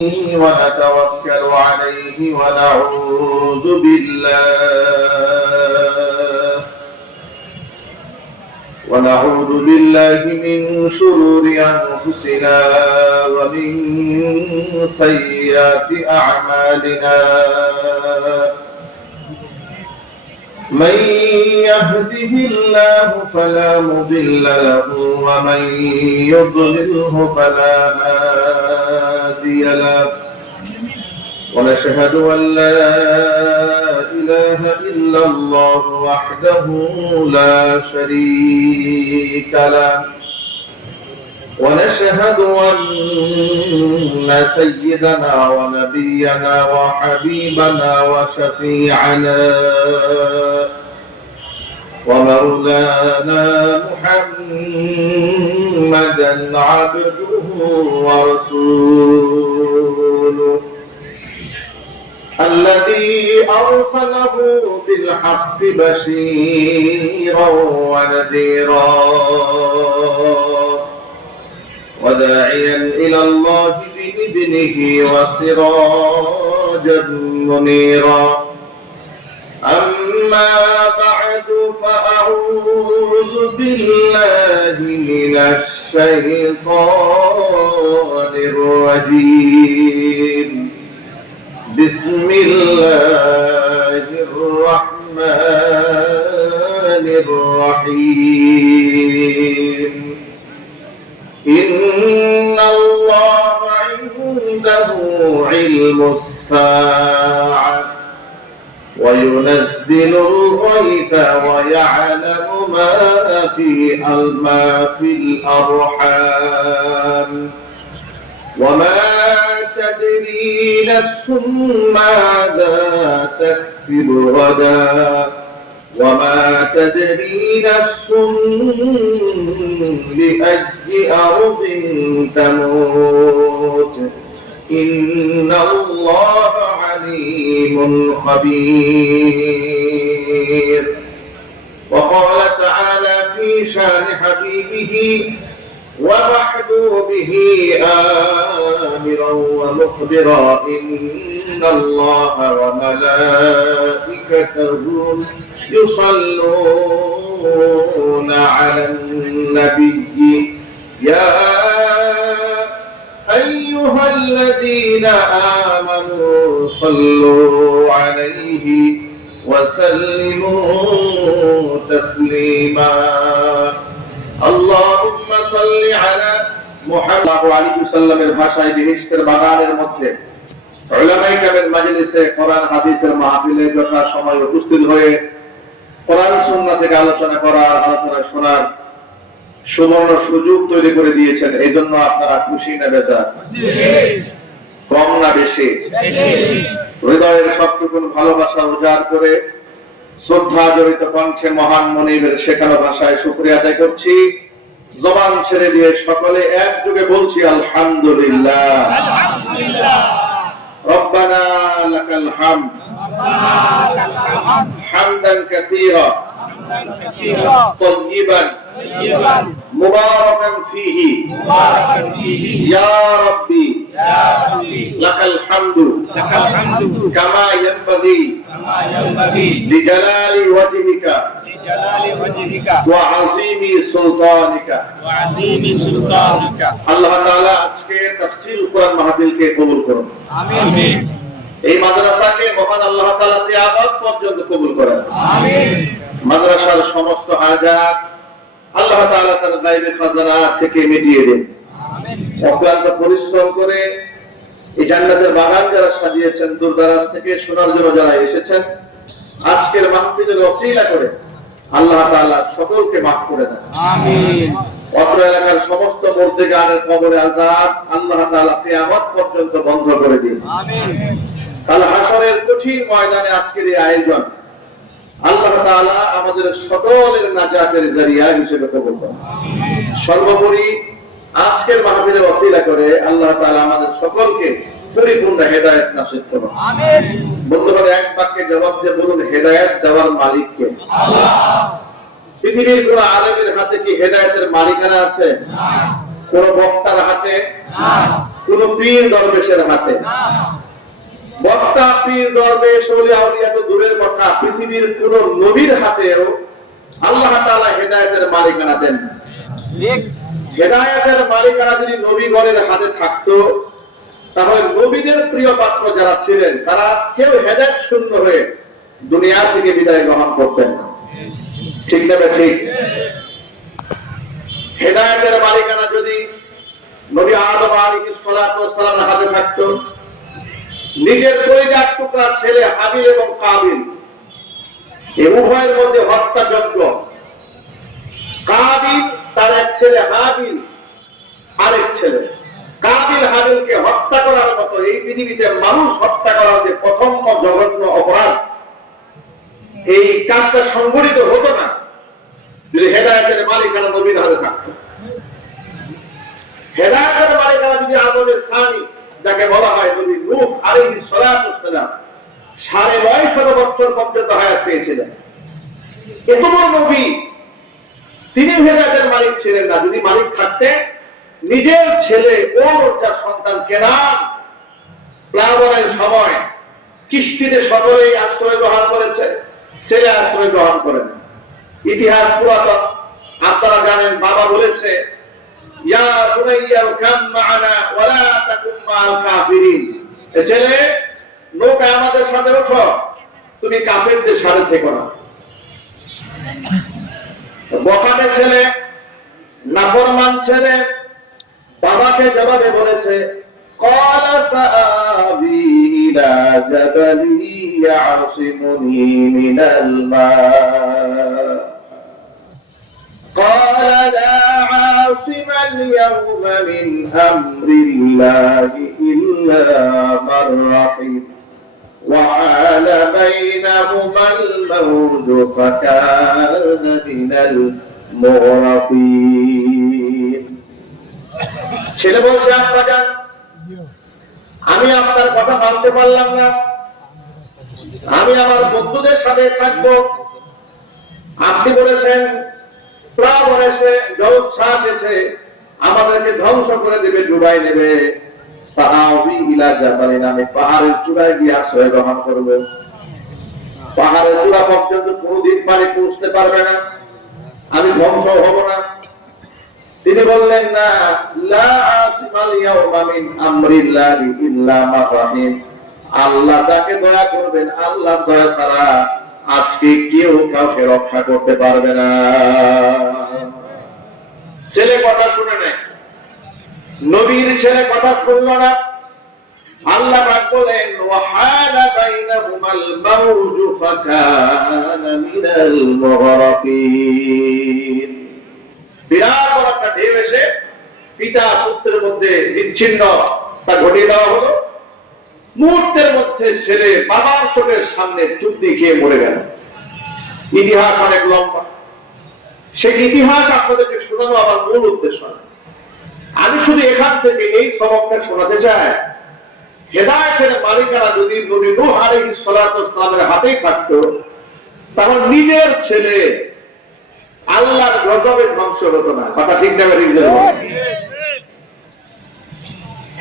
ونتوكل عليه ونعوذ بالله من شرور أنفسنا ومن سيئات أعمالنا. من يهده الله فلا مضل له ومن يضلله فلا هادي له. ونشهد أن لا إله إلا الله وحده لا شريك له. ونشهد أن سيدنا ونبينا وحبيبنا وشفيعنا ومولانا محمدا عبده ورسوله الذي أرسله بالحق بشيرا ونذيرا وداعيا إلى الله بإذنه وسراجا منيرا. أما بعد فأعوذ بالله من الشيطان الرجيم. بسم الله الرحمن الرحيم. إن الله عنده علم الساعة وينزل الغيث ويعلم ما في الأرحام وما تدري نفس ماذا تكسب غدا وما تدري نفس بأي أرض تموت. إن الله عليم خبير. وقال تعالى في شان حبيبه ومحبوبه آمرا ومخبرا: إن الله وملائكته يصلون على النبي يا أيها الذين آمنوا صلوا عليه وسلموا تسليما. اللهم صل على محمد عليه وسلم ভাষায় বেহেশতের বাগানের মধ্যে উলামায়ে কেরামের মাজলিসে কোরআন হাদিসের মাহফিলে যথা সময় উপস্থিত হয়ে কোরআন সুন্নাহ থেকে আলোচনা শোনার সুবর্ণ সুযোগ তৈরি করে দিয়েছেন। এই জন্য আপনারা খুশি না বেজার? কম না বেশি? হৃদয়ের সবটুকুন ভালোবাসা উজাড় করে শ্রদ্ধা জড়িত কণ্ঠে মহান মনিবের শেখানো ভাষায় শুকরিয়া আদায় করছি। জবান ছেড়ে দিয়ে সকলে একযোগে বলছি আলহামদুলিল্লাহ। রব্বানা লাকাল হামদ হামদান কাসীরা طيبا مباركا فيه يا ربي لك الحمد كما ينبغي لجلال وجهك وعظيم سلطانك। আল্লাহ তাআলা আজকে তাফসীর কোরআন মাহফিলকে কবুল করুন। আমিন। এই মাদ্রাসাকে মহান আল্লাহ তাআলা কিয়ামত পর্যন্ত কবুল করেন। আমিন। মাদ্রাসার সমস্ত হাজাত আল্লাহ তাআলা তার গায়বী খাজানা থেকে মিটিয়ে দেন। আমিন। অক্লান্ত পরিশ্রম করে এই জান্নাতের বাগান যারা সাজিয়েছেন, দূরদরাজ থেকে শোনার জন্য যারা এসেছেন, আজকের মাহফিলের ওসিলা করে আল্লাহ তাআলা সকলকে মাফ করে দেন। আমিন। অত্র এলাকার সমস্ত মুর্দেগানের কবরে আযাব আল্লাহ তাআলা কিয়ামত পর্যন্ত বন্ধ করে দিন। আমিন। কাল হাশরের কঠিন ময়দানে আজকের এই আয়োজন আল্লাহ তাআলা আমাদের সকলের নাজাতের জরিয়া হিসেবে কবুল করুন। সর্বোপরি আজকের মাহফিলের ওসিলা করে আল্লাহ তাআলা আমাদের সকলকে পরিপূর্ণ হেদায়েত নসিব করুন। আমিন। বন্ধুগণ, এক বাক্যে জবাব দিয়ে বলুন, হেদায়েত দেওয়ার মালিক কে? আল্লাহ। পৃথিবীর কোন আলেমের হাতে কি হেদায়েতের মালিকানা আছে? না। কোন বক্তার হাতে? না। কোন পীর দরবেশের হাতে। বক্তা পীর দরবেশ ওলিয়া আউলিয়া তো দূরের কথা, পৃথিবীর কোন নবীর হাতেও আল্লাহ তাআলা হেদায়েতের মালিকানা দেন। হেদায়েতের মালিকানা যদি নবীগণের হাতে থাকতো, তাহলে নবীদের প্রিয় পাত্র যারা ছিলেন তারা কেউ হেদায়েত শূন্য হয়ে দুনিয়া থেকে বিদায় গ্রহণ করতেন না। ঠিক না ঠিক? হেদায়েতের মালিকানা যদি নবী আদম আলাইহিস সালাতু ওয়াস সালামের হাতে থাকতো, নিজের কলিজার টুকরা ছেলে হাবিল এবং কাবিল এই উভয়ের মধ্যে হত্যাযজ্ঞ, কাবিল তার এক ছেলে, হাবিল আরেক ছেলে, কাবিল হাবিলকে হত্যা করার মতো এই পৃথিবীতে মানুষ হত্যা করার যে প্রথম জঘন্য অপরাধ, এই কাজটা সংঘটিত হতো না যদি হেদায়েতের মালিকানা নবীর হাতে থাকতো। হেদায়েতের মালিকানা যদি আদমের সানি যাকে বলা হয় নবী নূহ আলাইহিস সালাতু ওয়াস সালাম ৯৫০ বছর পর্যন্ত হায়াত পেয়েছিলেন, এত বড় নবী, তিনি হেদায়েতের মালিক ছিলেন না। যদি মালিক থাকতে নিজের ছেলে ওর যার সন্তান কেনান প্লাবনের সময় কিস্তিতে সকলেই আশ্রয় গ্রহণ করেছে, ছেলে আশ্রয় গ্রহণ করেন। ইতিহাস পুরাতন, আপনারা জানেন, বাবা বলেছে ইয়া বুনাইয়া কাম মা'ানা ওয়া লা তাকুম মা'আল কাফিরিন, ছেলে নৌকায় আমাদের সাথে ওঠো, তুমি কাফেরদের সাথে থেকো না। বখাটে ছেলে, নাফরমান ছেলে বাবাকে জবাবে বলেছে ক্বালা সাআবি ইলা জাবালি ইয়াসিমুনি মিনাল মা ক্বালা লা আসিমাল ইয়াওমা মিন আমরিল্লাহি ইল্লা মান রাহিম ওয়া আলা বাইনাহুমাল মাওজু ফাকানা মিনাল মুগরাফিন। ছেলে বলছে আব্বাজান, আমি আপনার কথা মানতে পারলাম না, আমি আমার বন্ধুদের সাথে থাকবো। আপনি বলেছেন প্লাবন এসে জলোচ্ছ্বাস এসে আমাদেরকে ধ্বংস করে দেবে, ডুবাই নেবে। সাআবি ইলা জাবালিন, আমি পাহাড়ের চূড়ায় গিয়ে আশ্রয় গ্রহণ করবো। পাহাড়ের চূড়া পর্যন্ত কোনদিন পানি পৌঁছতে পারবে না, আমি ধ্বংস হব না। তিনি বললেন না, লা আসিমাল ইয়াওমা মিন আমরিল্লাহি ইল্লা মান রাহিম, আল্লাহ যাকে দয়া করবেন, আল্লাহর দয়া ছাড়া আজকে কেউ কাউকে রক্ষা করতে পারবে না। ছেলে কথা শুনে নেয়, নবীর ছেলে কথা শুনল না। আল্লাহ পাক বলেন ওয়া হালা বাইনাহুমাল মাওজু ফাকানা মিনাল মুগরাফিন, বিরাট বড় একটা ঢেউ এসে পিতা পুত্রের মধ্যে বিচ্ছিন্নতা ঘটিয়ে দেওয়া হলো। মুহূর্তের মধ্যে ছেলে বাবার চোখের সামনে চুক্তি খেয়ে মরে গেল। ইতিহাস অনেক লম্বা, সেই ইতিহাস আপনাদেরকে শোনানো আমার মূল উদ্দেশ্য না। আমি শুধু এখান থেকে এই সবকটা শোনাতে চাই, হেদায়েতের মালিকানা যদি নবী নূহ আলাইহিস সালাতু ওয়াস সালামের হাতেই থাকতো, তাহলে নিজের ছেলে আল্লাহর গজবে ধ্বংস হতো না। কথা ঠিক না?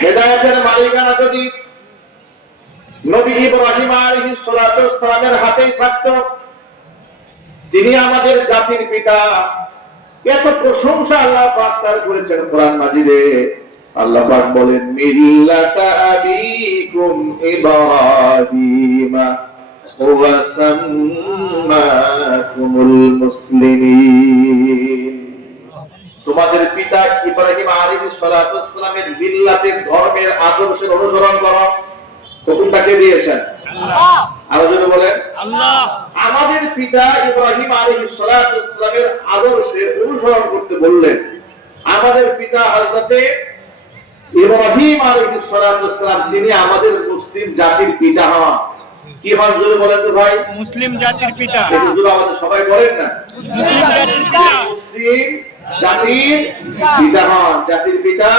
হেদায়েতের মালিকানা যদি নবী ইব্রাহিম আলাইহিস সালাতু ওয়াস সালামের হাতেই থাকতো, তিনি আমাদের জাতির পিতা। এত প্রশংসা আল্লাহ পাক তার করেছেন কোরআন মাজিদে। আল্লাহ পাক বলেন মিল্লাতা আবিকুম ইব্রাহিম ওয়া সাম্মাকুমুল মুসলিমিন, তোমাদের পিতা ইব্রাহিম আলাইহিস সালাতু ওয়াস সালামের মিল্লাতের ধর্মের আদর্শের অনুসরণ করো। হুকুমটাকে দিয়েছেন আল্লাহ। আরো জোরে বলেন আল্লাহ। আমাদের পিতা ইব্রাহিম আলাইহিস সালাতু ওয়াস সালামের আদর্শের অনুসরণ করতে বললেন। আমাদের পিতা হযরত ইব্রাহিম আলাইহিস সালাতু ওয়াস সালাম, তিনি আমাদের মুসলিম জাতির পিতা হন। কি হন জোরে বলেন তো ভাই? মুসলিম জাতির পিতা। এটা জোরে আমাদের সবাই বলেন না, মুসলিম জাতির পিতা। মুসলিম জাতির পিতা হন, জাতির পিতা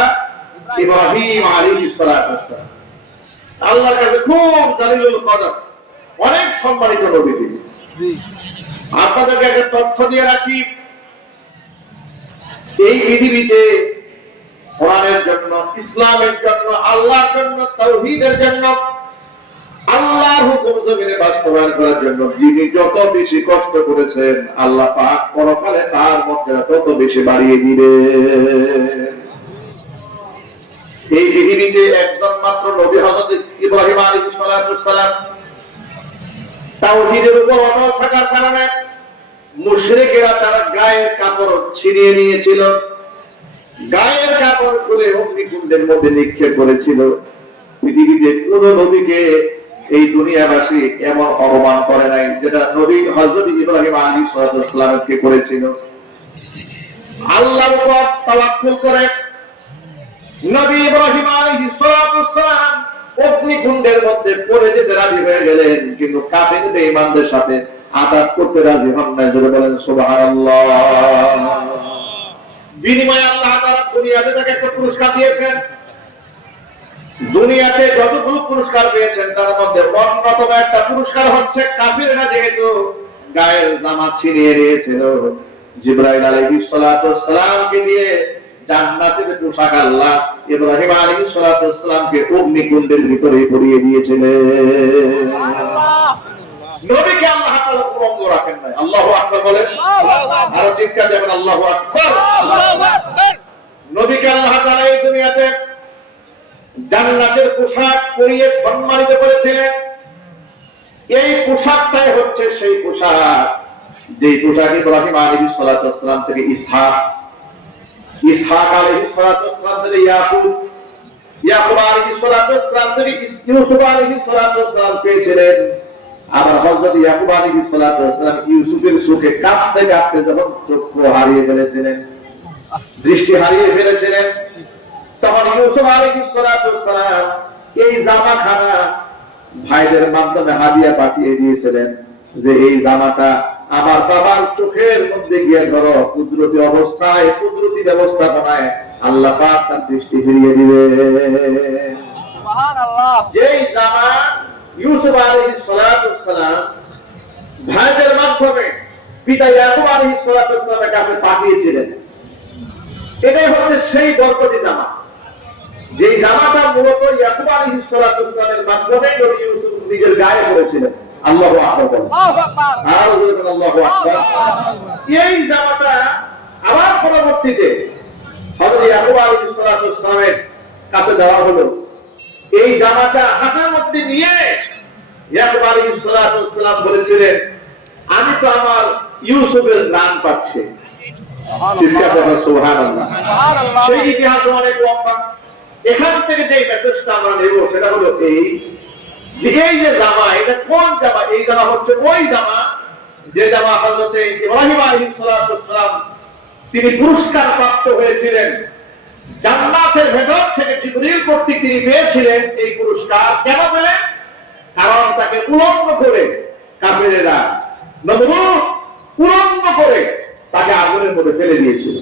ইব্রাহিম আলাইহিস সালাতু ওয়াস সালাম। আল্লাহর কাছে খুব জালিলুল কদর, অনেক সম্মানিত নবী তিনি। আপনাদেরকে একটা তথ্য দিয়ে রাখি, এই পৃথিবীতে কোরআনের জন্য, ইসলামের জন্য, আল্লাহর জন্য, তাওহীদের জন্য, আল্লাহর হুকুম জমিনে বাস্তবায়ন করার জন্য যিনি যত বেশি কষ্ট করেছেন, আল্লাহ পাক পরকালে তার মর্যাদা তত বেশি বাড়িয়ে দিবেন। এই পৃথিবীতে একজন মাত্র নবী হযরত ইব্রাহিম আলাইহিস সালাম। তাওহীদের উপর অটল থাকার কারণে মুশরিকেরা তারা গায়ের কাপড় ছিনিয়ে নিয়েছিল, গায়ের কাপড় খুলে অগ্নিকুণ্ডের মধ্যে নিক্ষেপ করেছিল। পৃথিবীতে কোন নবীকে এই দুনিয়াবাসী এমন অপমান করে নাই যেটা নবী হযরত ইব্রাহিম আলাইহিস সালামকে করেছিল। আল্লাহর উপর তাওয়াক্কুল করে নবী ইব্রাহিম আলাইহিস সালাম অগ্নিকুণ্ডের মধ্যে পড়ে যেতে রাজি হয়ে গেলেন, কিন্তু কাফির বেঈমানদের সাথে আঘাত করতে রাজি হন না। জোরে বলেন সুবহানাল্লাহ। বিনিময়ে আল্লাহ তাআলা দুনিয়াতে তাকে একটা পুরস্কার দিয়েছেন। দুনিয়াতে যতগুলো পুরস্কার পেয়েছেন তার মধ্যে অন্যতম একটা পুরস্কার হচ্ছে কাফিররা যেহেতু গায়ের জামা ছিনিয়ে নিয়েছিল, জিবরাইল আলাইহিস সালামকে দিয়ে জান্নাতের পোশাক আল্লাহ ইব্রাহিম আলাইহিস সালামকে অগ্নিকুণ্ডের ভিতরে পরিয়ে দিয়েছিলেন। নবীকে আল্লাহ তাআলা উলঙ্গ রাখেন নাই। আল্লাহু আকবার বলেন, আর চিৎকার দেবেন আল্লাহু আকবার। নবীকে আল্লাহ তাআলা এই দুনিয়াতে জান্নাতের পোশাক পরিয়ে সম্মানিত করেছিলেন। এই পোশাকটাই হচ্ছে সেই পোশাক যে পোশাক ইব্রাহিম আলাইহিস সালাম থেকে ইসহাক আলাইহিস সালাম থেকে ইয়াকুব আলাইহিস সালাম থেকে ইউসুফ আলাইহিস সালাম পেয়েছিলেন। আবার হযরত ইয়াকুব আলাইহিস সালাম ইউসুফের চোখে কাঁপতে কাঁপতে যখন চক্ষু হারিয়ে ফেলেছিলেন, দৃষ্টি হারিয়ে ফেলেছিলেন, তখন ইউসুফ আলাইহিস সালাম এই জামাখানা ভাইদের মাধ্যমে হাদিয়া পাঠিয়ে দিয়েছিলেন যে এই জামাটা আমার বাবার চোখের মধ্যে গিয়ে ধরো, কুদরতি অবস্থায়, কুদরতি ব্যবস্থাপনায় আল্লাহ পাক তার দৃষ্টি ফিরিয়ে দিবেন। সুবহানাল্লাহ। যেই জামা ইউসুফ আলাইহিস সালাম ভাইদের মাধ্যমে পিতা ইয়াকুব আলাইহিস সালামের কাছে পাঠিয়েছিলেন, এটাই হচ্ছে সেই বরকতি জামা। যেই জামাটা মূলত ইয়াকুব আলাইহিস সালামের মাধ্যমে নবী ইউসুফ নিজের গায়ে পরেছিলেন। আল্লাহু আকবার। আল্লাহু আকবার। এই জামাটা আবার পরবর্তীতে হযরত ইয়াকুব আলাইহিস সালামের কাছে দেওয়া হলো। এই জামাটা হাতের মধ্যে নিয়ে ইয়াকুব আলাইহিস সালাম বলেছিলেন, আমি তো আমার ইউসুফের নাম পাচ্ছি। চিৎকার করে সুবহানাল্লাহ। সেই ইতিহাস অনেক লম্বা। এখান থেকে যে মেসেজটা আমরা নেব সেটা হলো এই যে জামা, এটা কোন জামা? এই জামা হচ্ছে ওই জামা যে জামা হযরত ইব্রাহিম আলাইহিস সালাম তিনি পুরস্কার প্রাপ্ত হয়েছিলেন। জান্নাতের ভেতর থেকে জিবরিল কর্তৃক তিনি পেয়েছিলেন এই পুরস্কার। কেন পেলেন? কারণ তাকে উলঙ্গ করে কাফেরেরা নবুয়ত উলঙ্গ করে তাকে আগুনের মধ্যে ফেলে দিয়েছিল।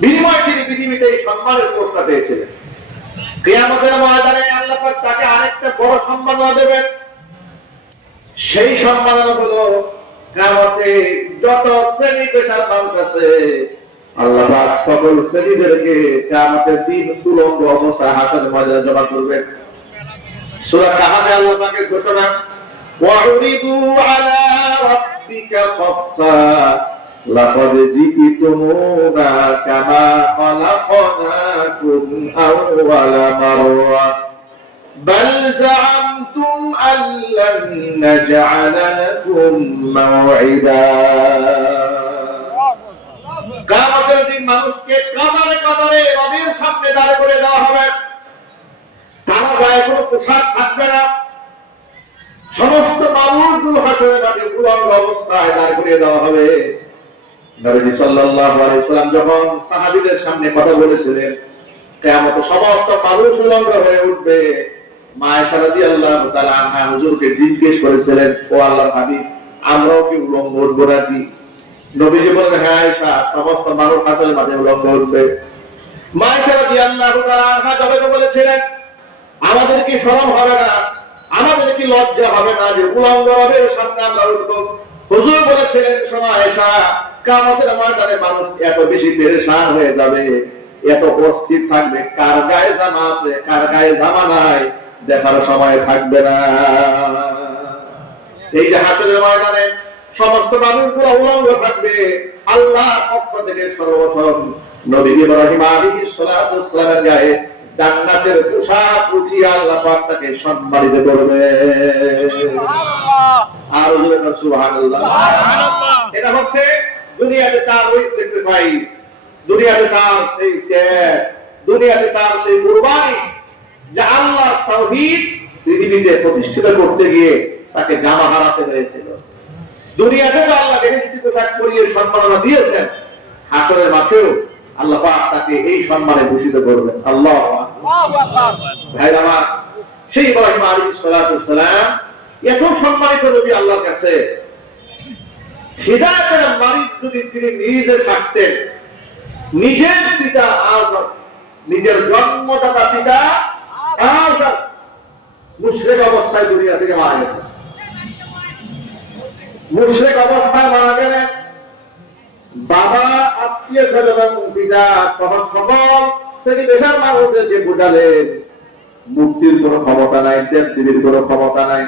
বিনিময়ে তিনি পৃথিবীতে এই সম্মানের পুরস্কার পেয়েছিলেন। কিয়ামতের ময়দানে আল্লাহ পাক তাকে আরেকটা বড় সম্মাননা দেবেন। সেই সম্মাননা হলো কিয়ামতে যত শ্রেণী পেশার মানুষ আছে আল্লাহ পাক সকল শ্রেণীদেরকে কিয়ামতের দিন উলঙ্গ অবস্থায় হাসরের ময়দানে জমা করবেন। সূরা কাহাফে আল্লাহ পাকের ঘোষণা, ওয়াউরিদু আলা রাব্বিকা সাফফা লাকাদ জিইতুমুনা কামা খালাকনাকুম আউওয়ালা মাররা বাল জাআমতুম আল্লান নাজআলা লাকুম মাওঈদা। কিয়ামতের দিন মানুষকে কাতারে কাতারে রবের সামনে দাঁড় করে দেওয়া হবে। কারো গায়ে কোনো পোশাক থাকবে না। সমস্ত মানুষগুলো হাসরের মাঠে উলঙ্গ অবস্থায় দাঁড় করিয়ে দেওয়া হবে। নবী সাল্লাল্লাহু আলাইহি ওয়াসাল্লাম যখন সাহাবীদের সামনে কথা বলেছিলেন, কিয়ামতে সমস্ত মানুষ উলঙ্গ হয়ে উঠবে। মা আয়েশা রাদিয়াল্লাহু তাআলা আনহা হুজুরকে জিজ্ঞেস করেছিলেন, ও আল্লাহর হাবিব, আমরাও কি উলঙ্গ উঠবো নাকি? নবীজি বললেন, হ্যাঁ আয়েশা, সমস্ত মানুষ হাসরের মাঠে উলঙ্গ উঠবে। মা আয়েশা রাদিয়াল্লাহু তাআলা আনহা জবাবে বলেছিলেন, আমাদের কি শরম হবে না, আমাদের কি লজ্জা হবে না যে উলঙ্গ হবে সামনে আমরা উঠবো? হুজুর বলেছিলেন, শোনো আয়েশা, কিয়ামতের ময়দানে মানুষ এত বেশি পেরেশান হয়ে যাবে, এত অস্থির থাকবে, কার গায়ে জামা আছে কার গায়ে জামা নাই দেখার সময় থাকবে না। এই যে হাসরের ময়দানে সমস্ত মানুষগুলো উলঙ্গ থাকবে, আল্লাহর পক্ষ থেকে সর্বপ্রথম নবী ইব্রাহিম আলাইহিস সালাতু ওয়াস সালামের গায়ে জান্নাতের পোশাক উঠিয়ে আল্লাহ পাক তাকে সম্মানিত করবে। আর সুবহানাল্লাহ। এটা হচ্ছে দুনিয়াতে তার ওই স্যাক্রিফাইস, দুনিয়াতে তার সেই ত্যাগ, দুনিয়াতে তার সেই কুরবানি, যে আল্লাহর তাওহীদ পৃথিবীতে প্রতিষ্ঠিত করতে গিয়ে তাকে জামা হারাতে হয়েছিল। দুনিয়াতে তো আল্লাহ বেহেশতি পোশাক পরিয়ে সম্মাননা দিয়েছেন, হাসরের মাঠেও আল্লাহ পাক তাকে এই সম্মানে ভূষিত করবেন। আল্লাহু আকবার। ভাইরা আমার, সেই ইব্রাহিম আলাইহিস সালাতু ওয়াস সালাম এত সম্মানিত নবী আল্লাহর কাছে, হিদায়াতের মালিক যদি তিনি নিজে থাকতেন, নিজের পিতা আজম, নিজের জন্মদাতা পিতা আজম মুশরিক অবস্থায় দুনিয়া থেকে মারা গেছে। মুশরিক অবস্থায় মারা গেলেন, বাবা, আত্মীয় স্বজন, পিতা সহ সকল শ্রেণী পেশার মানুষদের যে বোঝালেন মুক্তির কোন ক্ষমতা নাই, দেবদেবীর কোন ক্ষমতা নাই,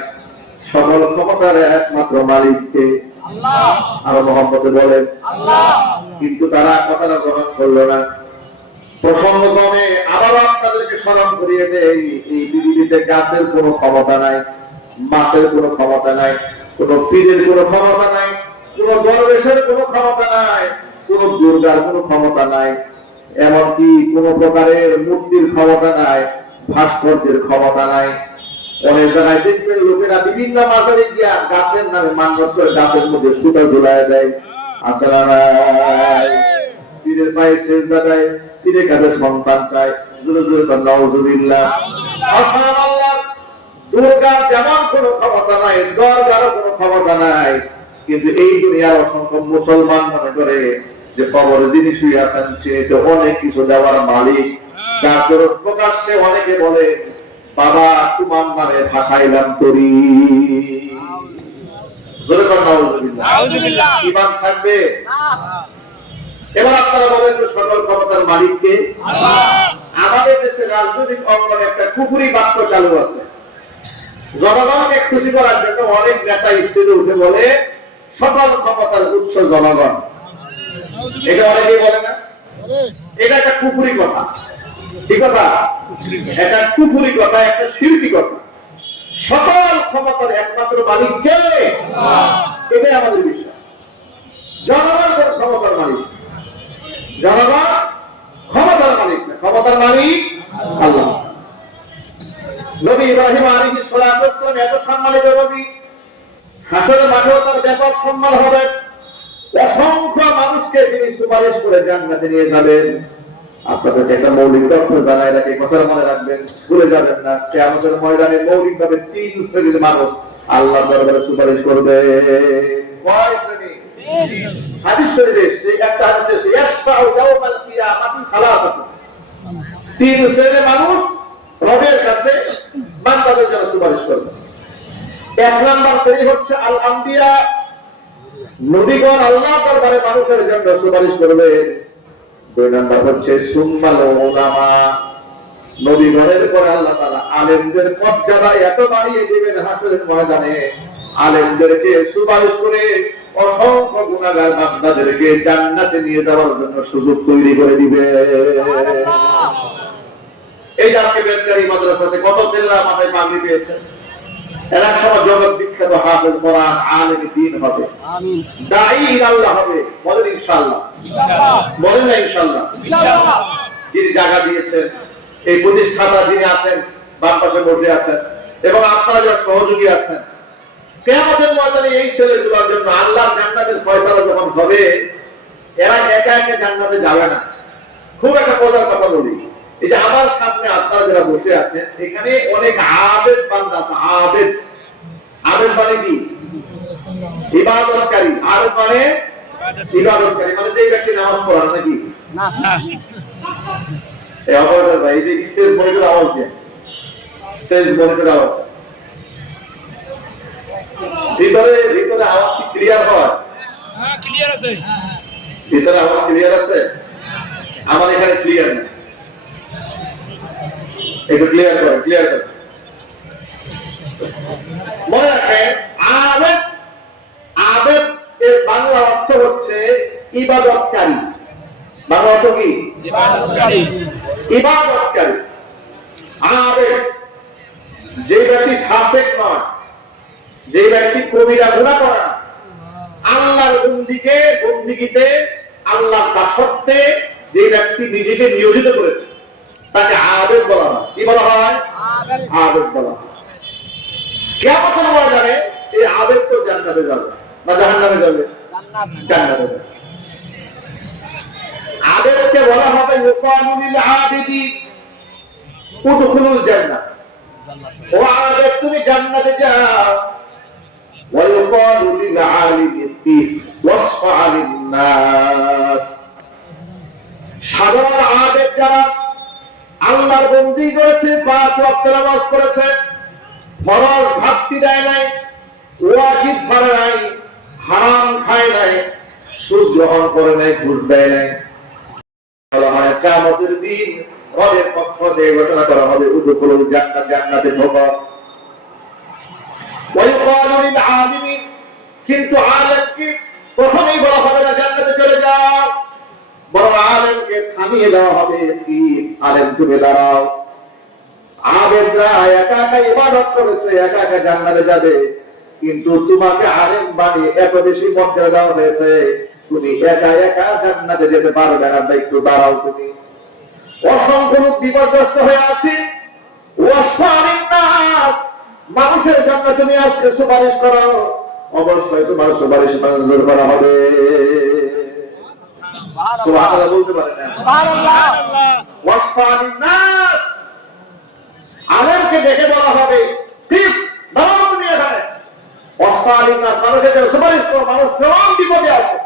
সকল ক্ষমতার একমাত্র মালিককে আল্লাহ। আর মোহাম্মদ বলেন আল্লাহ, কিন্তু তারা কথাটা গ্রহণ করলো না। প্রসঙ্গক্রমে আবার আপনাদেরকে স্মরণ করিয়ে দেয়, এই পৃথিবীতে গাছের কোন ক্ষমতা নাই, মাছের কোন ক্ষমতা নাই, কোন পীরের কোন ক্ষমতা নাই, কোন দরবেশের কোন ক্ষমতা নাই, কোন দুর্গার কোন ক্ষমতা নাই, এমনকি কোন প্রকারের মূর্তির ক্ষমতা নাই, ভাস্কর্যের ক্ষমতা নাই। অনেক জায়গায় দেখবেন লোকেরা বিভিন্ন মাজারে গিয়া গাছের নামে মান্যত করে গাছের মধ্যে সুতা ঝুলায় দেয়, আসলে পীরের পায়ে সেজদা দেয়, পীরের কাছে সন্তান চায়, জোরে জোরে কর নাউযুবিল্লাহ। সুবহানাল্লাহ। দুর্গার যেমন কোনো ক্ষমতা নাই, দুর্গারও কোনো ক্ষমতা নাই, কিন্তু এই দুনিয়ার অসংখ্য মুসলমান মনে করে যে কবরে যিনি শুয়ে আছেন সে তো অনেক কিছু দেওয়ার মালিক, যার জন্য প্রকাশ্যে অনেকে বলে বাবা তোমার নামে ভাসাইলাম করি। জোরে কর নাউযুবিল্লাহ। ঈমান থাকবে না। এবার আপনারা বলেন যে সকল ক্ষমতার মালিককে আল্লাহ। আমাদের দেশে রাজনৈতিক অঙ্গনে একটা কুফরি বাক্য চালু আছে, জনগণকে খুশি করার জন্য অনেক নেতা স্টেজে উঠে বলে সকল ক্ষমতার উৎস জনগণ। এটা অনেকেই বলে না, এটা একটা কুফরি কথা। ঠিক কথা, এটা কুফরি কথা, একটা শিরকি কথা। সকল ক্ষমতার একমাত্র মালিক কে? আল্লাহ। এটাই আমাদের বিশ্বাস। জনগণ কোন ক্ষমতার মালিক? জনগণ ক্ষমতার মালিক না, ক্ষমতার মালিক আল্লাহ। নবী ইব্রাহিম আলাইহিস সালাতু ওয়াস সালাম এত সম্মানিত নবী, হাসরের মাঠেও তার ব্যাপক সম্মান হবে। অসংখ্য মানুষকে তিনি সুপারিশ করে জান্নাতে নিয়ে যাবেন। আপনাদেরকে একটা মৌলিক তথ্য জানাই রাখি, কথার মনে রাখবেন, ভুলে যাবেন না। কিয়ামতের ময়দানে মৌলিকভাবে 3 শ্রেণীর মানুষ আল্লাহর দরবারে সুপারিশ করবে। কয় শ্রেণী? হাদিস শরীফে সেই একটা হাদিসে ইয়াসফাউ ইয়াউমাল কিয়ামাতি সালাসাতু, 3 শ্রেণীর মানুষ রবের কাছে বান্দাদের জন্য সুপারিশ করবে। 1 নাম্বার শ্রেণী হচ্ছে আল আম্বিয়া, নবীগণ আল্লাহর দরবারে মানুষের জন্য সুপারিশ করবে। 2 নাম্বার হচ্ছে সুম্মাল উলামা, নবীগণের পরে আল্লাহ তাআলা আলেমদের মর্যাদা এত বাড়িয়ে দিবেন হাসরের ময়দানে, আলেমদেরকে সুপারিশ করে অসংখ্য গুনাহগার বান্দাদেরকে জান্নাতে নিয়ে যাওয়ার জন্য সুযোগ তৈরি করে দিবে। এই আজকে বেসরকারি মাদ্রাসাতে কত ছেলেরা মাথায় পাগড়ি পেয়েছে, এরা সব জগৎ বিখ্যাত হাফেজ কোরআন আলেম দ্বীন হবে, আমিন, দাঈ আল্লাহ হবে। বলেন ইনশাআল্লাহ, ইনশাআল্লাহ। বলেন না ইনশাআল্লাহ, ইনশাআল্লাহ। যিনি জায়গা দিয়েছেন, এই প্রতিষ্ঠাতা যিনি আছেন, বাম পাশে বসে আছেন, এবং আপনারা যারা সহযোগী আছেন, কিয়ামতের ময়দানে এই ছেলেগুলোর জন্য আল্লাহর জান্নাতের ফয়সালা যখন হবে, এরা একা একা জান্নাতে যাবে না। খুব একটা মজার কথা বলি, এই যে আমার সামনে আপনারা যারা বসে আছেন, এখানে অনেক আবেদ বান্দা আছে। আবেদ, আবেদ মানে কি? ইবাদতকারী। আবেদ মানে ইবাদতকারী, মানে যে ব্যক্তি নামাজ পড়ে নাকি না। এই আওয়াজ ভাই, এই যে স্টেজ মনিটর আওয়াজ দেয়, স্টেজ মনিটর আওয়াজ, ভিতরে ভিতরে আওয়াজ কি ক্লিয়ার হয়? হ্যাঁ, ক্লিয়ার আছে। ভিতরে আওয়াজ ক্লিয়ার আছে, আমার এখানে ক্লিয়ার না। একটু ক্লিয়ার করে মনে রাখেন, আবেদ আবেদ এর বাংলা অর্থ হচ্ছে ইবাদতকারী। বাংলা অর্থ কি? ইবাদতকারী। আবেদ যে ব্যক্তি ফাসিক নয়, যে ব্যক্তি কবিরা গুনাহ করে না, আল্লাহর বন্দিগিতে আল্লাহর দাসত্বে যে ব্যক্তি নিজেকে নিয়োজিত করেছে তাকে আবেদ বলা হয়। কি বলা হয়? আবেদ বলা হয়। কিয়ামতের ময়দানে এই আবেদ তো জান্নাতে যাবে না জাহান্নামে যাবে? জান্নাতে যাবে। আবেদকে বলা হবে ইউকালু লিল আবিদি উদখুলুল জান্নাহ, ও আবেদ তুমি জান্নাতে যাও। ওয়া ইউকালু লিল আলিমি ওয়াসফা লিন নাস, সাধারণ আবেদ যারা আল্লাহর বন্দী করেছে, 5 ওয়াক্ত নামাজ পড়েছে, ফরজ ঘাটতি দেয় নাই, ওয়াজিব ছাড়ে নাই, হারাম খায় নাই, সুদ গ্রহণ করে নাই, ঘুষ দেয় নাই, বলা হয় কিয়ামতের দিন রবের পক্ষ থেকে ঘোষণা করা হবে উদখুলুল জান্নাত, জান্নাতে ঢোকো। ওয়া ইউকালু লিল আলিমি, কিন্তু আলেমকে প্রথমেই বলা হবে না জান্নাতে চলে যাও, বরং আলেমকে থামিয়ে দেওয়া হবে, কি আলেম তুমি দাঁড়াও। আবেদরা একা একা ইবাদত করেছে, একা একা জান্নাতে যাবে, কিন্তু তোমাকে আলেম বানিয়ে এত বেশি মর্যাদা দেওয়া হয়েছে, তুমি একা একা জান্নাতে যেতে পারবে না, একটু দাঁড়াও তুমি। অসংখ্য লোক বিপদগ্রস্ত হয়ে আছে, মানুষের জন্য তুমি আজকে সুপারিশ করো, অবশ্যই তোমার সুপারিশ মঞ্জুর করা হবে। সুবহানাল্লাহ বলতে পারেন না? সুবহানাল্লাহ। আলেমকে দেখে বলা হবে ঠিক দাঁড়াও তুমি এখানে, মানুষের সুপারিশ করো, মানুষ চরম বিপদে আছে।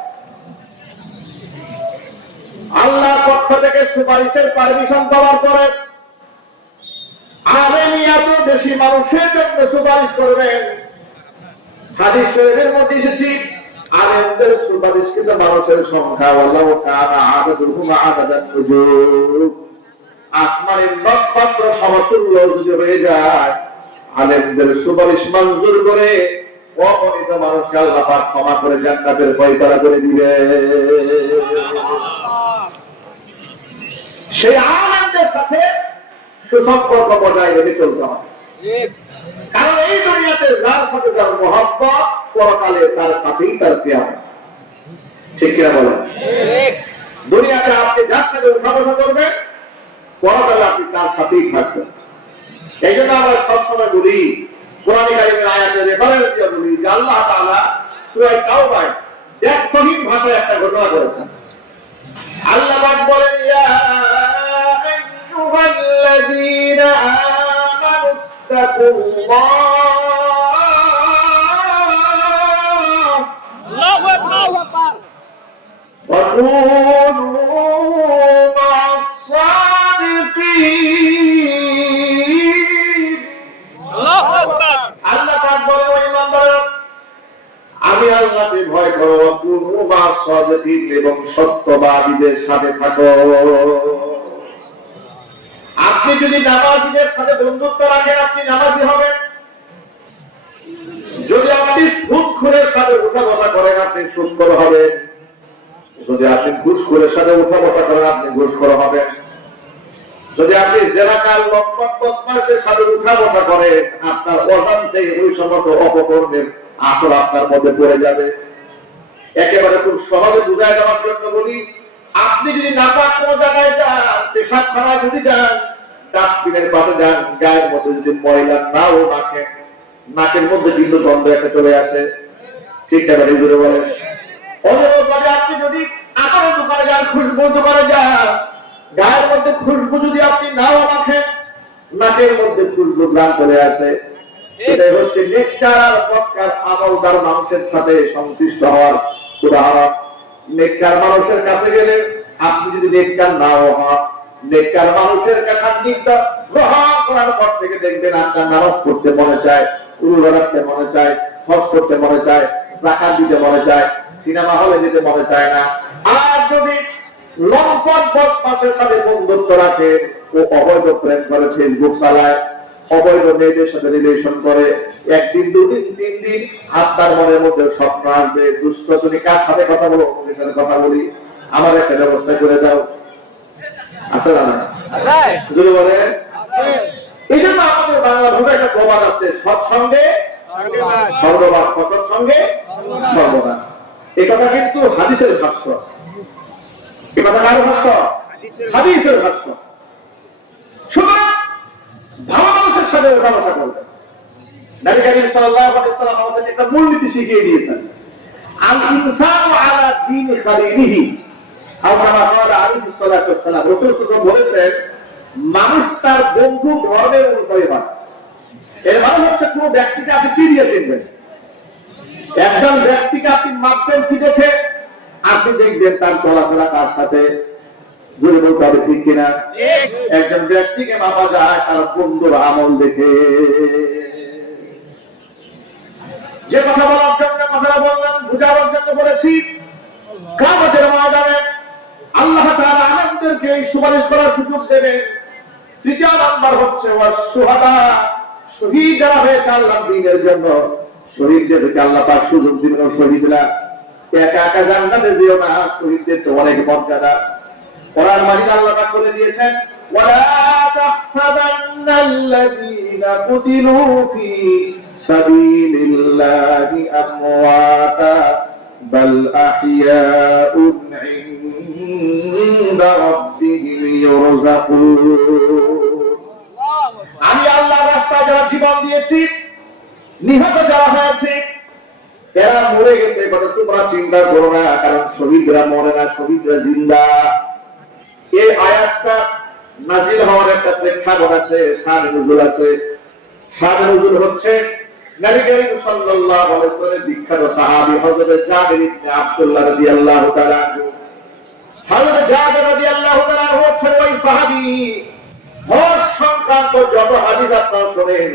আল্লাহর পক্ষ থেকে সুপারিশের পারমিশন পাওয়ার পরে আলেমই এত বেশি মানুষের জন্য সুপারিশ করবেন। হাদিস শরীফের মধ্যে এসেছে আলেমদের সুপারিশকৃত মানুষের সংখ্যা ওয়ালাউ কানা আদাদুহুম আদাদান নুজুম, আসমানের নক্ষত্র সমতুল্য যদি হয়ে যায়, আলেমদের সুপারিশ মঞ্জুর করে অগণিত মানুষকে আল্লাহ পাক ক্ষমা করে জান্নাতের ফয়সালা করে দিবে। সেই আলেমদের সাথে সুসম্পর্ক বজায় রেখে চলতে হবে, কারণ এই দুনিয়াতে যার সাথে যার মহব্বত, পরকালে তার সাথেই তার কিয়ামত। ঠিক কিনা বলেন? দুনিয়াতে আপনি যার সাথে উঠা বসা করবেন, পরকালে আপনি তার সাথেই থাকবেন। এই জন্য আমরা সবসময় বলি, কোরআন কারীমের আয়াতের রেফারেন্স দিয়ে বলি যে আল্লাহ তাআলা সূরা তাওবায় ব্যাখ্যাহীন ভাষায় একটা ঘোষণা করেছেন। আল্লাহ পাক বলেন, ইয়া আইয়ুহাল্লাযীনা আমানু তাকুল্লাহ, আল্লাহু আকবার, ওয়া কুনু মা'আস সাদিকিন। আল্লাহু আকবার। আল্লাহ পাক বলেন, ও ঈমানদাররা, আমি আল্লাহকে ভয় করো, কুনু মা'আস সাদিকিন, এবং সত্যবাদীদের সাথে থাকো। আপনি যদি নামাজীদের সাথে বন্ধুত্ব রাখেন, আপনি নামাজী হবেন। যদি আপনি সুদখোরের সাথে উঠা বসা করেন, আপনি সুদখোর হবেন। যদি আপনি ঘুষখোরের সাথে উঠা বসা করেন, আপনি ঘুষখোর হবেন। যদি আপনি জেনাকার লম্পট বদমাশের সাথে উঠা বসা করেন, আপনার অজান্তেই ওই সমস্ত অপকর্মের আসর আপনার মধ্যে পড়ে যাবে। একেবারে খুব সহজে বুঝায় দেওয়ার জন্য বলি, আপনি যদি নাপাক কোনো জায়গায় যান, পেশাবখানায় যদি যান, ডাস্টবিনের পাশে যান, গায়ের মধ্যে যদি ময়লা নাও রাখেন, নাকের মধ্যে কিন্তু গন্ধ একটা চলে আসে। ঠিক না ভাই? জুড়ে বলেন। অনুরূপভাবে আপনি যদি আকারের দোকানে যান, খুশবুর দোকানে যান, গায়ের মধ্যে খুশবু যদি আপনি নাও রাখেন, নাকের মধ্যে খুশবু গ্রাম চলে আসে। এটাই হচ্ছে নেককার আর বদকার আমলদার মানুষের সাথে সংশ্লিষ্ট হওয়ার উদাহরণ। নেককার মানুষের কাছে গেলে আপনি যদি নেককার নাও হন, নেককার মানুষের সান্নিধ্য গ্রহণ করার পর থেকে দেখবেন আপনার নামাজ পড়তে মনে চায়, রোজা রাখতে মনে চায়, হজ করতে মনে চায়, যাকাত দিতে মনে চায়, সিনেমা হলে যেতে মনে চায় না। আর যদি লম্পট বদমাশের সাথে বন্ধুত্ব রাখে, ও অবৈধ প্রেম করে, ফেসবুক চালায়, অবৈধ মেয়েদের সাথে রিলেশন করে, একদিন দুদিন তিন দিন আপনার মনের মধ্যে স্বপ্ন আসবে, দুষ্ট তুমি কার সাথে কথা বলো, ওদের সাথে কথা বলি, আমার একটা ব্যবস্থা করে দাও। আছে না? যদি বলে এই জন্য আমাদের বাংলা ভাষায় একটা প্রবাদ আছে, সৎসঙ্গে সর্বনাশ, সৎসঙ্গে সর্বনাশ। এই কথা কিন্তু হাদিসের ভাষ্য। এই কথা কার ভাষ্য? হাদিসের ভাষ্য। সুতরাং ভালো মানুষের সাথে ওঠাবসা করবে। নবী করিম সাল্লাল্লাহু আলাইহি ওয়াসাল্লাম আমাদের একটা মূলনীতি শিখিয়ে দিয়েছেন, আল ইনসানু আলা দীন খালিলিহি, আও কামা ক্বালা আলাইহি সাল্লাতু ওয়াসসালাম। রাসূল সাল্লাল্লাহু বলেছেন, মানুষ তার বন্ধু ধর্মের অনুসারী হয়। এর মানে হচ্ছে কোন ব্যক্তিকে আপনি কি দিয়ে চিনবেন? একজন ব্যক্তিকে আপনি মাপবেন কি দেখে? আপনি দেখবেন তার চলাফেরা কার সাথে, জোরে বলতে হবে ঠিক কিনা? একজন ব্যক্তিকে মাপা যায় তার বন্ধুর আমল দেখে। যে কথা বলার জন্য কথাটা বললাম, বুঝাবার জন্য বলেছি, কিয়ামতের ময়দানে আল্লাহ তাআলা আমাদেরকে এই সুপারিশ করার সুযোগ দেবেন। তৃতীয় নাম্বার হচ্ছে ওয়াসশুহাদা, শহীদ যারা হয়েছে আল্লাহর দ্বীনের জন্য, শহীদদেরকে আল্লাহ পাক সুযোগ দিবেন। শহীদরা একা একা জান্নাতে যেও না, শহীদদের তো অনেক মর্যাদা। কোরআন মাজিদ আল্লাহ পাক বলে দিয়েছেন, ওয়ালা তাহসাবান্নাল্লাযীনা কুতিলু ফি সাবিলিল্লাহি আমওয়াতা বাল আহইয়াউন ইনদা রাব্বিহিম ইউরযাকুন। আমি আল্লাহর রাস্তায় যারা জীবন দিয়েছি, নিহত যারা হয়েছে, এরা মরে গেছে, কথা তোমরা চিন্তা করো না, কারণ শহীদরা মরে না, শহীদরা জিন্দা। এই আয়াতটা নাযিল হওয়ার একটা প্রেক্ষাপট আছে, শানে নুজুল আছে। শানে নুজুল হচ্ছে নবী করিম সাল্লাল্লাহু আলাইহি ওয়াসাল্লামের বিখ্যাত সাহাবী হযরত জাবির ইবনে আব্দুল্লাহ রাদিয়াল্লাহু তাআলা আনহু। হযরত জাবির রাদিয়াল্লাহু তাআলা আনহু হচ্ছেন ওই সাহাবী, হজ সংক্রান্ত যত হাদিস আপনারা শোনেন,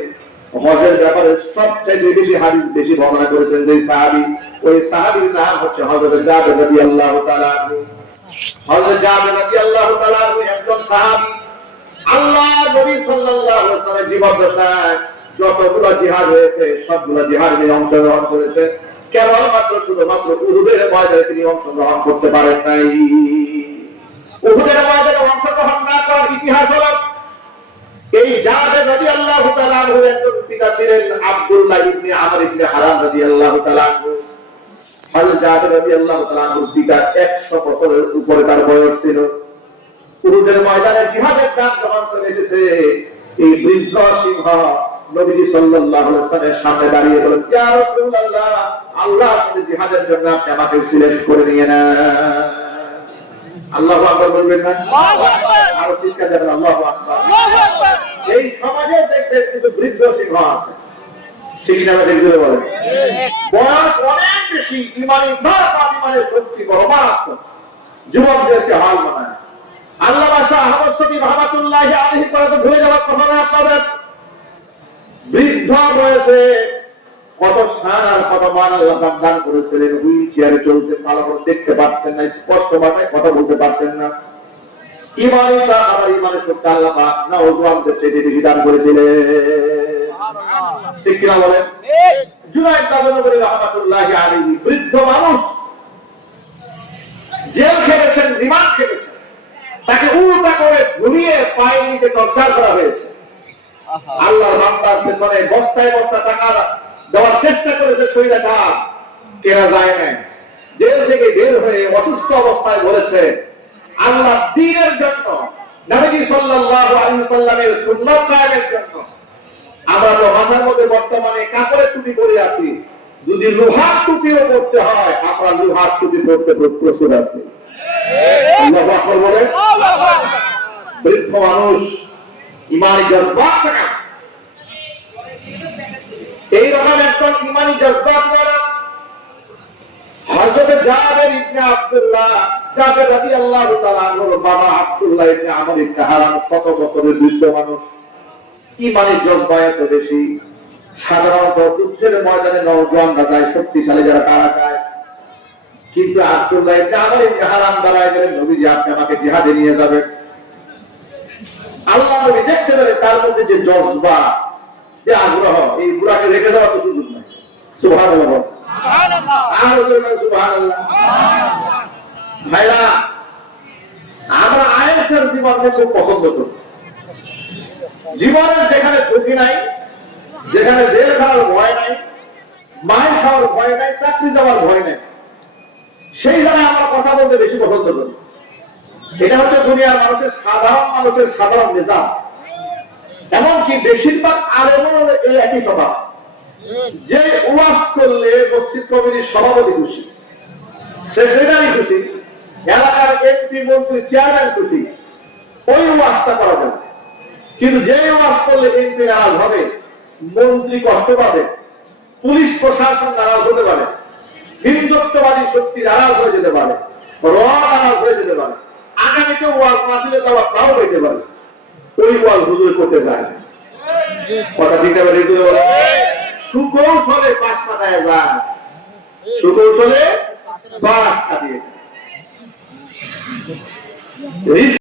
হজের ব্যাপারে সবচেয়ে বেশি হাদিস বেশি বর্ণনা করেছেন যে সাহাবী, ওই সাহাবীর নাম হচ্ছে হযরত জাবির রাদিয়াল্লাহু তাআলা আনহু। হযরত জাবির রাদিয়াল্লাহু তাআলা আনহু একজন সাহাবী। আল্লাহ নবী সাল্লাল্লাহু আলাইহি ওয়াসাল্লামের জীবদ্দশায় যতগুলো জিহাদ হয়েছে সবগুলো জিহাদে অংশগ্রহণ করেছে, কেবলমাত্র শুধুমাত্র উহুদের ময়দানে তিনি অংশগ্রহণ করতে পারেন নাই। উহুদের ময়দানে অংশগ্রহণ না করার ইতিহাস হলো, এই জাবির রাদিয়াল্লাহু তাআলা আনহু একজন পিতা ছিলেন আব্দুল্লাহ ইবনে আমর ইবনে হারাম রাদিয়াল্লাহু তাআলা আনহু। হযরত জাবির রাদিয়াল্লাহু তাআলা আনহুর পিতা 100 বছরের উপরে তার বয়স ছিল। উহুদের ময়দানে জিহাদের ডাক যখন চলে এসেছে, এই বৃদ্ধ সিংহ নবী সাল্লাল্লাহু আলাইহি ওয়াসাল্লামের সামনে দাঁড়িয়ে বলেন, ইয়া রাসূলুল্লাহ, আল্লাহ আপনি জিহাদের জন্য আমাকে সিলেক্ট করে নিয়ে না। আল্লাহু আকবার বলবেন না? আল্লাহু আকবার। আর চিৎকার দেবেন আল্লাহু আকবার। আল্লাহু আকবার। এই সমাজে দেখতে কিন্তু বৃদ্ধ সিংহ আছে, ঠিক না? দেখতে বলেন বয়স অনেক বেশি, ইমানি ইমানের শক্তি বড় মারাত্মক, যুবকদেরকে হাল মানায়। আল্লামা শাহ আহমদ শফী রহমাতুল্লাহি আলাইহি কথা তো ভুলে যাওয়ার কথা না আপনাদের। বৃদ্ধ বয়সে কত শান আর কত মান আল্লাহ দান করেছিলেন। হুইল চেয়ারে চলতে ভালো করে দেখতে পারতেন না, স্পষ্ট ভাষায় কথা বলতে পারতেন না। ইমানিটা আমার ইমানের শক্তি আল্লাহ পাক না ওজওয়ানদের চেয়ে বেশি দান করেছিলেন, ঠিক কিনা বলেন? জুনায়েদ বাগনগরী রহমাতুল্লাহি আলাইহি বৃদ্ধ মানুষ, জেল খেটেছেন, রিমান্ড খেটেছেন, তাকে উল্টা করে ঘুরিয়ে পায়ে নিতে টর্চার করা হয়েছে। আল্লাহর বান্দার পেছনে বস্তায় বস্তা টাকা দেওয়ার চেষ্টা করেছে স্বৈরাচার, কেনা যায় না। জেল থেকে বের হয়ে অসুস্থ অবস্থায় বলেছে, আল্লাহ দ্বীনের জন্য, নবী সাল্লাল্লাহু আলাইহি ওয়াসাল্লামের সুন্নাত কায়েমের জন্য আমরা তো মাথার মধ্যে বর্তমানে কাপড়ের টুপি পরে আছি, যদি লোহার টুপিও পরতে হয় আমরা লোহার টুপি পরতে প্রস্তুত আছি। আল্লাহু আকবার বলেন। বৃদ্ধ মানুষ, ইমানি জজবাত থাকা, এইরকম একজন ইমানি জজবাত দ্বারা হযরত জাবির ইবনে আব্দুল্লাহ, জাবির রাদিয়াল্লাহু তাআলা আনহুর বাবা আব্দুল্লাহ ইবনে আমর ইবনে হারাম কত বছরের বৃদ্ধ মানুষ, ইমানি জজবা এত বেশি। সাধারণত যুদ্ধের ময়দানে নওজোয়ানরা যায়, শক্তিশালী যারা তারা যায়। কিন্তু আব্দুল্লাহ ইবনে আমর ইবনে হারাম দাঁড়ায় গেলেন, নবীজি আপনি আমাকে জিহাদে নিয়ে যাবেন। আল্লাহ নবী দেখতে পেলেন তার মধ্যে যে জজবা, যে আগ্রহ, এই বুড়াকে রেখে দেওয়া তো সুযোগ নাই। সুবহানাল্লাহ, সুবহানাল্লাহ, আর বলবেন সুবহানাল্লাহ। ভাইরা, আমরা আয়েশার জীবনকে খুব পছন্দ করি। জীবনের যেখানে ঝুঁকি নাই, যেখানে জেল খাওয়ার ভয় নাই, মায়ের খাওয়ার ভয় নাই, চাকরি যাওয়ার ভয় নাই, সেই জায়গায় আমরা কথা বলতে বেশি পছন্দ করি। এটা হচ্ছে দুনিয়ার মানুষের সাধারণ নিজাম। এমনকি বেশিরভাগ আলেমের এই একই স্বভাব, যে ওয়াজ করলে মসজিদ কমিটির সভাপতি খুশি, সেক্রেটারি খুশি, এলাকার এমপি মন্ত্রী চেয়ারম্যান খুশি, ওই ওয়াজটা করা যাবে। কিন্তু যে ওয়াজ করলে এমপি নারাজ হবে, মন্ত্রী কষ্ট পাবে, পুলিশ প্রশাসন নারাজ হতে পারে, হিন্দুত্ববাদী শক্তি নারাজ হয়ে যেতে পারে, নারাজ হয়ে যেতে পারে, আগামীতে ওয়াজ না দিলে তাও হইতে পারে, ওই ওয়াজ হুজুর করতে যায়। কথা ঠিক আছে? সুকৌশলে পাশ কাটায় যায়, সুকৌশলে পাশ কাটিয়ে